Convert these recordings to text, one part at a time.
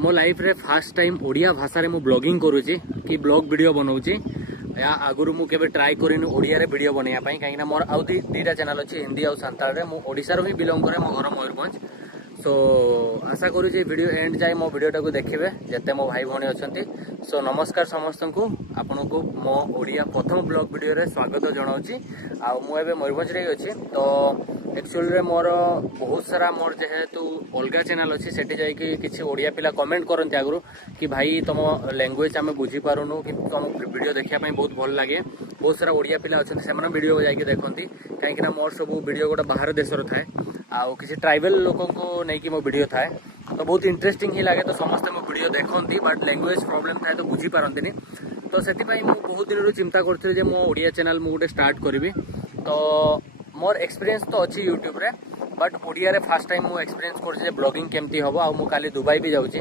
मो लाइफ रे first time Odia भाषा रे मु ब्लॉगिंग करूची कि ब्लॉग वीडियो बनाऊची या आगुरु मु केबे ट्राई करिन ओडिया रे वीडियो बनैया पई काहे ना मोर आउ दीटा चैनल अछि हिंदी और सांताल रे मु ओडिसा रो ही बिलोंग करे मो घर मयूरभंज। सो आशा करूची वीडियो एंड जाए मो वीडियोटा को देखिबे जते मो भाई भणी अछंती। सो नमस्कार समस्त को आपन को मो ओडिया प्रथम ब्लॉग वीडियो रे स्वागत जणाउची। आ मु एबे मयूरभंज रे अछि तो एक्चुअली रे मोर बहुत सारा मोर जेहेतु अलगा चैनल अछि सेठी जाई कि किछि ओडिया पिला कमेंट करनती आगुरु कि भाई तुम लैंग्वेज आमे बुझी पारुनु कि तुम वीडियो देखिया पई बहुत भल लागे। बहुत सारा ओडिया पिला अछंती से वीडियो जाई कि देखंती काहे कि ना मोर सब वीडियो गोटा बाहर देश रो थाए आउ किसी ट्राइबल लोकों को नहीं कि मो वीडियो थाए तो बहुत इंटरेस्टिंग ही लगे। तो समस्त मो वीडियो देखती बट लैंग्वेज प्रॉब्लम थाए तो बुझी पारंतिनी। तो से बहुत दिन चिंता करथि जे मो ओडिया चैनल मु गोटे स्टार्ट करी। तो मोर एक्सपीरियंस तो अच्छी यूट्यूब रे बट ओडिया रे फर्स्ट टाइम मु एक्सपीरियंस करछि ब्लॉगिंग केमती हबो। आ मु काली दुबई भी जाउछि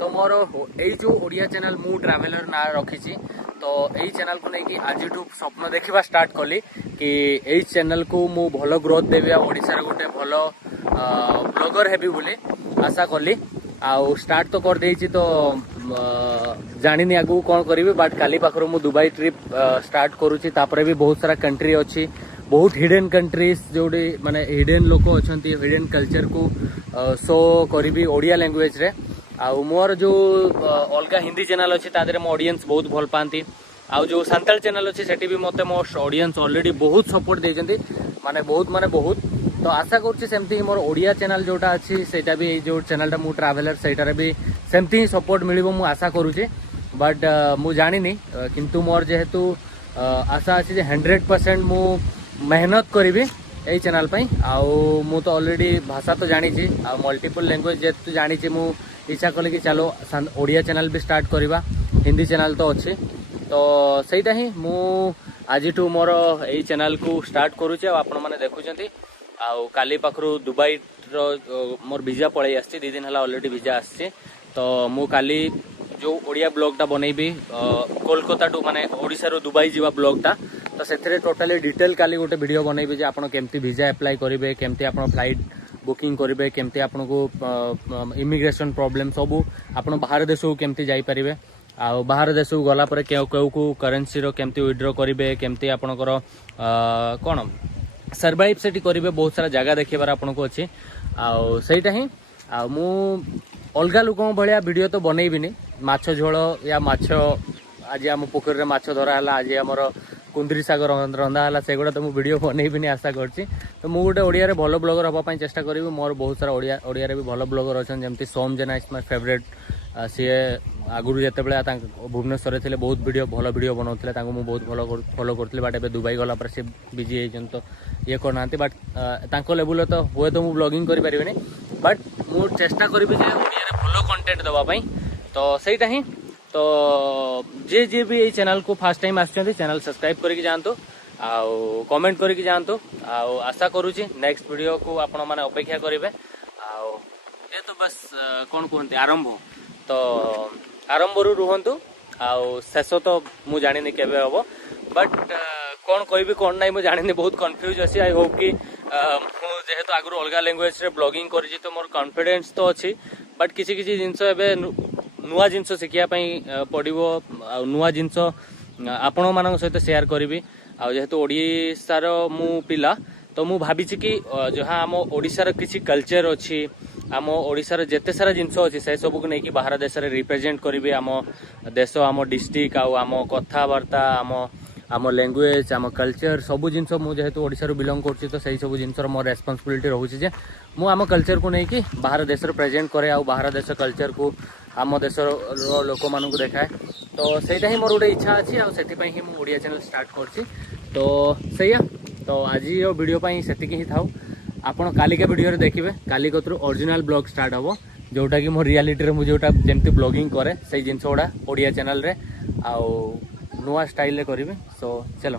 तो मोर एई जो ओडिया चैनल मु ट्रैवलर ना रखिछि तो एई चैनल को नहीं कि आज स्वप्न देखा स्टार्ट कली कि एई चैनल को मु भलो ग्रोथ देबी आ ओडिसा रे गोटे भलो ब्लॉगर हेबी बोली आशा कली। आउ स्टार्ट तो कर देइछि तो जानिनी आगु कौन करी बट काली पाखरु मु दुबई ट्रिप स्टार्ट करूछि। तापरे भी बहुत सारा कंट्री अछि बहुत हिडन कंट्रीज जोड़ी माने हिडन लोक अछंती हिडन कल्चर को शो करी ओडिया लैंग्वेज रे। आउ मोर जो अलगा हिंदी चैनल अच्छी तादरे मो ऑडियंस बहुत भल पाती। आउ जो सांताल चैनल अच्छी सेठी भी मते मो ऑडियंस ऑलरेडी बहुत सपोर्ट देजंती माने बहुत। तो आशा करूँ सेमती मोर ओडिया चैनल जोटा अच्छी सेटा भी जो चैनल मु ट्रैवलर सेटारे भी सेमती ही सपोर्ट मिलिबो मु आशा करूँ। बट मु जानिनी किंतु मोर जेहेतु आशा अच्छी 100% मु मेहनत करी यही चैनल पे। आउ मु तो ऑलरेडी भाषा तो जानी आ मल्टीपल लैंग्वेज जेतु जानी मु इच्छा कले कि चलो ओडिया चैनल भी स्टार्ट करवा। हिंदी चैनल तो अच्छे तो सहीटा ही मु आज मोर यही चैनल को स्टार्ट करुचे। आपण मैंने देखुं आउ काली पाखरु दुबई रो मोर वीजा पड़े आसी 2 दिन है ऑलरेडी वीजा आसी। तो मु काली जो ओडिया ब्लॉगटा बनैबी कोलकाता टू माने ओडिसा रो दुबई जीवा ब्लॉगटा तो से टोटाली डिटेल काली गोटे वीडियो बनैबी जे आपण केमती वीजा अप्लाई करेंगे केमती आपण फ्लाइट बुकिंग करेंगे केमती आपण को इमिग्रेशन प्रॉब्लम सबू आपण बाहर देश को केमती जाई परिबे। आ बाहर देश को गला पर को करेन्सी रो केमती विड्रॉ करेंगे केमती आपणकर कौन सर्वाइव सेठी करेंगे बहुत सारा जगह देखेबार आपण को अच्छी। आउ सहीटा ही आ मु अलगा लोकों भाया वीडियो तो बनैबिनी माछ झोल या माछ आज आम पोखरी माछ धरा है आज आमर कुंदरी शाग रंधा है सेगुड़ा तो मुझे वीडियो बनैबिनी आशा करछि। तो मुझे गोटे ओडिया रे भलो ब्लॉगर हवाई चेष्टा करी। मोर बहुत सारा ओडिया रे भी भलो ब्लॉगर अच्छा जमती सोम जेना इज माय फेवरेट सी आगुरी जिते भुवनेश्वर थे बहुत वीडियो भलो वीडियो बनाऊे बहुत भलो फॉलो करते बट ए दुबई गला पर सी बिजी होती तो ये करना बट लेवल तो हुए तो मुझे ब्लॉगिंग करें बट मुझे चेष्टा करी ओडिया रे भलो कंटेंट देवाई। तो सहीटा ही तो जे भी ये चैनल को फर्स्ट टाइम आसुँच चैनल सब्सक्राइब करके जातु आउ कमेंट करके जातु। आउ आशा करुँची नेक्स्ट वीडियो को आपण मैंने अपेक्षा करेंगे। आउ ये तो बस कौन कहते आरंभ तो आरंभ रू रुहतु आउ शेष तो मु जानी केबे हम बट कौन कहबी कौन ना मुझे जानी बहुत कन्फ्यूज अच्छी। आई होप कि जेहेतु आगु अलग लैंग्वेज रे ब्लॉगिंग करी तो मोर कॉन्फिडेंस तो अच्छी बट किसी किसी जिनस नुआ जिनस शिखिया पड़ो नुआ जिनस आपण मान सहित शेयर करी। जेहेतु ओडिशार मु पिला तो मु भावी कि जहाँ आम ओडिशार किसी कल्चर अच्छी आम ओडिशार जेते सारा जिनस अच्छी से सब को लेकिन बाहर देश में रिप्रेजेंट करी आम देश आम डिस्ट्रिक्ट आम कथबार्ता आम लैंग्वेज आम कल्चर सबू जिनस मुझे ओडिशा बिलोंग कर तो सही सब जिनस मोर रेस्पॉन्सिबिलिटी रोचे जे मु आम कल्चर को लेकिन बाहर देश प्रेजेंट करे आ बाहर देश कल्चर को आम देश लोक मान देखाए। तो सहीटा ही मोर गोटे इच्छा अच्छी आपाई ही मुझे ओडिया चैनल स्टार्ट कर। तो सैया तो आज वीडियो से ही था आपण कालिका वीडियो देखिए काली कतरू ओरिजिनल ब्लॉग स्टार्ट हम जोटा कि मो रियलिटी रे मुझे जोटा जमती ब्लॉगिंग करे से जिनस गुड़ा ओडिया चैनल रे आउ नुआ स्टाइल रे करी। सो चलो।